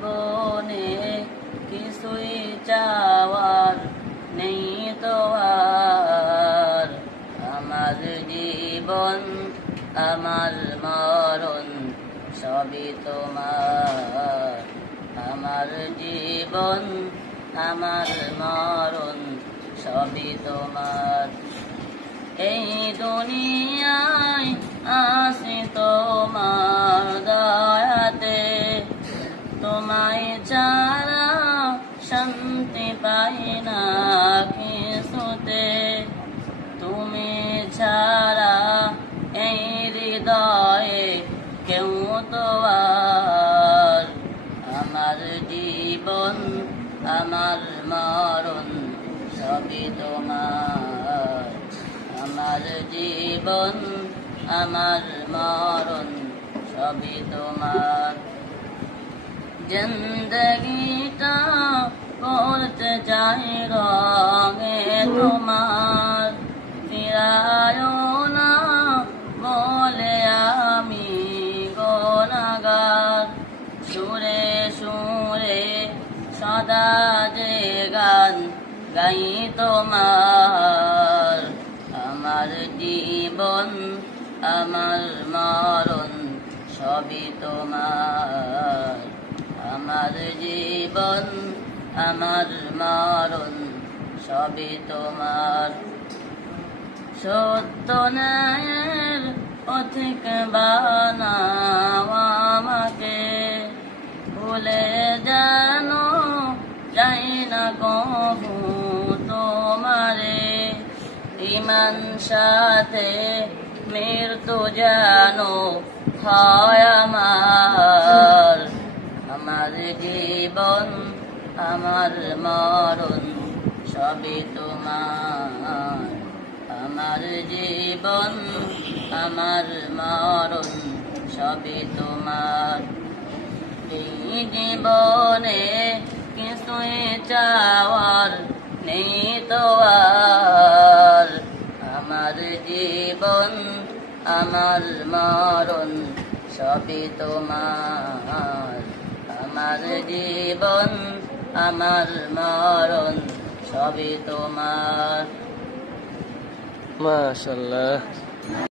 জীবনে কিছুই চাওয়ার নেই তো আর। আমার জীবন আমার মরণ সবই তোমার। আমার জীবন আমার মরণ সবই তোমার। এই দুনিয়ায় আসি তোমার দয়াতে, তোমায় ছাড়া শান্তি পাই না কিছুতে। তুমি ছাড়া এই হৃদয়ে কেউ তো আর। আমার জীবন আমার মরণ সবই তোমার। আমার জীবন আমার মরণ সবই তোমার। জিন্দগিটা করতে চাই রঙে তোমার, ফিরায়ও না বলে আমি গুনাহগার। সুরে সুরে সদা যে গান গাই তোমার। আমার জীবন আমার মরণ সবই তোমার। আমার জীবন আমার মরণ সবই তোমার। সত্য ন্যায়ের পথিক বানাও আমাকে, ভুলে যেন যাই না কভু তোমারে। ঈমান সাথে মৃত্যু যেন হয় আমার। আমার জীবন আমার মরণ সবই তোমার। আমার জীবন আমার মরণ সবই তোমার। এই জীবনে কিছুই চাওয়ার নেই তো আর। আমার জীবন আমার মরণ সবই তোমার। আমার জীবন আমার মরণ সবই তোমার। মাশাআল্লাহ।